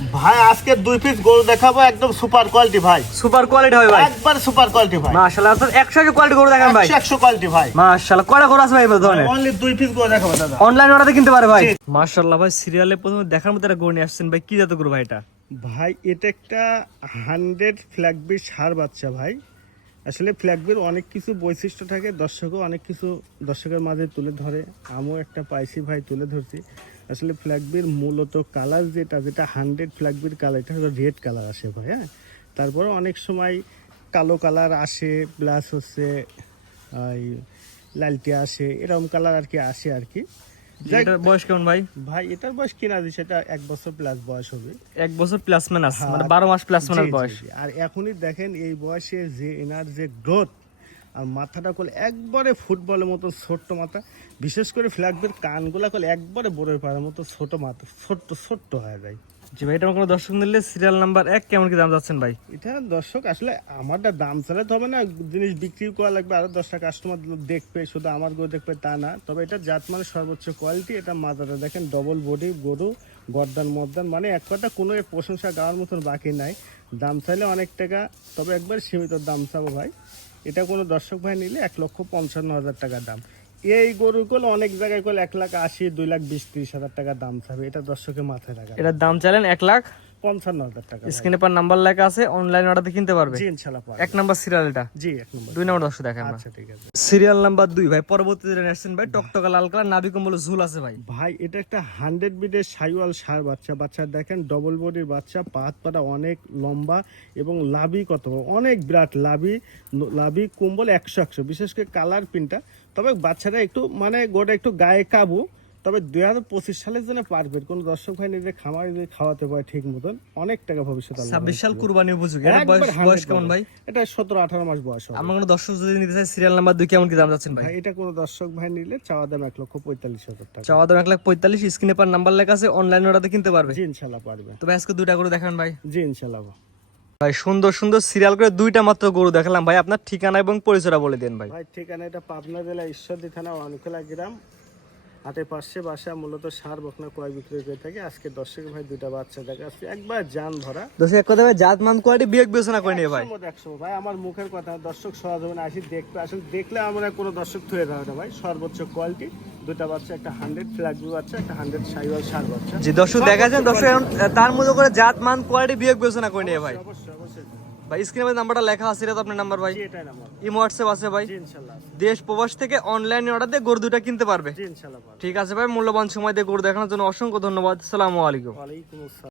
ভাই আজকে 2 পিস গরু দেখাবো, একদম সুপার কোয়ালিটি ভাই। সুপার কোয়ালিটি হবে ভাই, একবার সুপার কোয়ালিটি ভাই। মাশাআল্লাহ। তো 100 কোয়ালিটি গরু দেখান ভাই, 100 কোয়ালিটি ভাই। মাশাআল্লাহ। কয়টা গরু আছে ভাই এই ধরনের? অনলি 2 পিস গরু দেখাবো দাদা। অনলাইন অর্ডারে কিনতে পারে ভাই। মাশাআল্লাহ ভাই, সিরিয়ালে প্রথমে দেখার মতো একটা গরু নিয়ে আসছেন ভাই। কি জাতের গরু ভাই এটা? ভাই এটা একটা 100 ফ্ল্যাগবির ষাঁড় বাচ্চা ভাই। আসলে ফ্ল্যাগবির অনেক কিছু বৈশিষ্ট্য থাকে, দর্শকও অনেক কিছু দর্শকের মাঝে তুলে ধরে। আমিও একটা পাইছি ভাই, তুলে ধরছি। আসলে ফ্ল্যাগবির মূলত কালার যেটা 100 ফ্ল্যাগবির কালার, এটা হলো রেড কালার আসে ভাই। হ্যাঁ, তারপরে অনেক সময় কালো কালার আসে, প্লাস হচ্ছে এই লালটে আসে, এরকম কালার আর কি আসে আর কি। এটার বয়স কেমন ভাই? ভাই এটার বয়স কিনা দিচ্ছে, এটা 1 বছর প্লাস বয়স হবে। 1 বছর প্লাস মাইনাস, হ্যাঁ, মানে 12 মাস প্লাস মাইনাস জি, বয়স। জি, জি। আর এখনই দেখেন এই বয়সে যে এনার যে গ্রোথ, আর মাথাটা করলে একবারে ফুটবলের মতো ছোট্ট মাথা। বিশেষ করে ফ্ল্যাগবের কানগুলা করলে একবারে বড় পাড়ার মতো ছোট মাথা, ছোট্ট ছোট্ট হয়ে যায়। জি ভাই, এটা কোনো দর্শক নিলে সিরিয়াল নাম্বার 1 কেমন কি দাম যাচ্ছেন ভাই? এটা দর্শক আসলে আমারটা দাম চালাতে হবে না, জিনিস বিক্রি করা লাগবে, আরো 10টা কাস্টমার দেখবে, শুধু আমার গরু দেখবে তা না। তবে এটা জাত মানে সর্বোচ্চ কোয়ালিটি। এটা মাথাটা দেখেন ডবল বডি গরু, গর্দান মর্দান, মানে এক কথা কোনো এর প্রশংসা গাওয়ার মতন বাকি নাই। দাম চাইলে অনেক টাকা, তবে একবার সীমিত দাম চাবো ভাই। এটা কোনো দর্শক ভাই নিলে 1,55,000 টাকা দাম। এই গরুগুলো অনেক জায়গায় করলে 1,80,000, 2,20,000, 30,000 টাকা দাম চাবে। এটা দর্শকের মাথায় রাখা। এটার দাম চাইলেন 1,55,000 টাকা। স্ক্রিনে পার নাম্বার লেখা আছে, অনলাইন অর্ডারে কিনতে পারবে। জি ইনশাআল্লাহ পারবে। 1 নাম্বার সিরিয়াল এটা। জি 1 নম্বর। 2 নাম্বার দর্শক দেখেন আমরা। আচ্ছা ঠিক আছে। সিরিয়াল নাম্বার 2 ভাই, পরবর্তীতে আসছেন ভাই টকটকা লাল কালার, নাভি কম্বল ঝুল আছে ভাই। ভাই এটা একটা 100 বিডের সাইওয়াল ষাঁড় বাচ্চা। বাচ্চা দেখেন ডবল বডির বাচ্চা, পাত পাটা অনেক লম্বা এবং লাভি কত অনেক বিরাট লাভি। লাভি কম্বল 100, বিশেষ করে কালার প্রিন্টটা। তবে বাচ্চাটা একটু মানে গোটা একটু গায়ে কাবু। তবে 2025 সালের জন্য পারফেক্ট। কোন দর্শক ভাই নিজে খামারে যদি খাওয়াতে পারে ঠিক মতন, অনেক টাকা ভবিষ্যতে 26 সাল কুরবানি উপযোগী। এর বয়স কেমন ভাই? এটা 17-18 মাস বয়স হবে। আমার কোনো দর্শক যদি নিতে চায় সিরিয়াল নাম্বার 2 কেমন কি দাম যাচ্ছেন ভাই? ভাই এটা কোনো দর্শক ভাই নিলে চাওয়া দাম 1,45,000 টাকা। চাওয়া দাম 1,45,000, স্ক্রিনে পার নাম্বার লেখা আছে, অনলাইন অর্ডারে কিনতে পারবে। জি ইনশাআল্লাহ পারবে। তবে আজকে 2টা গরু দেখান ভাই। জি ইনশাআল্লাহ। ভাই সুন্দর সুন্দর সিরিয়াল করে 2টা মাত্র গরু দেখালাম ভাই, আপনার ঠিকানা এবং পরিচয়টা বলে দেন ভাই। ভাই ঠিকানা এটা পাবনা জেলা ঈশ্বরদী থানা ওয়ানখোলা গ্রাম, হাটের পাশে বাসা। মূলত ষাঁড় বকনা ক্রয় বিক্রয় করে থাকে। আজকে দর্শক ভাই 2টা বাচ্চা দেখা আসছে, একবার জান ভরা। দর্শক এক কথা ভাই, জাত মান কোয়ালিটি বিবেক বিবেচনা করে নিয়ে ভাই। 100 ভাই, আমার মুখের কথা দর্শক সহজে আসি দেখবে, আসলে দেখলে আমরা কোনো দর্শক থুয়ে যাবে না ভাই। সর্বোচ্চ কোয়ালিটি 2টা বাচ্চা, একটা 100 ফ্ল্যাগবি বাচ্চা, একটা 100 সাইওয়াল ষাঁড় বাচ্চা। জি দর্শক দেখা যান, দর্শক এখন তার মধ্যে করে জাত মান কোয়ালিটি বিবেক বিবেচনা করে নিয়ে ভাই। অবশ্যই অবশ্যই ভাই স্ক্রিনে নাম্বারটা লেখা আছে, এটা তো আপনার নাম্বার ভাই। জি এটাই নাম্বার। ইমো হোয়াটসঅ্যাপ আছে ভাই। জি ইনশাআল্লাহ। দেশ প্রবাস থেকে অনলাইন অর্ডার দিয়ে গরু 2টা কিনতে পারবে। জি ইনশাআল্লাহ। ঠিক আছে ভাই, মূল্যবান সময় দিয়ে গরু দেখানোর জন্য অসংখ্য ধন্যবাদ। আসসালামু আলাইকুম। ওয়ালাইকুম আসসালাম।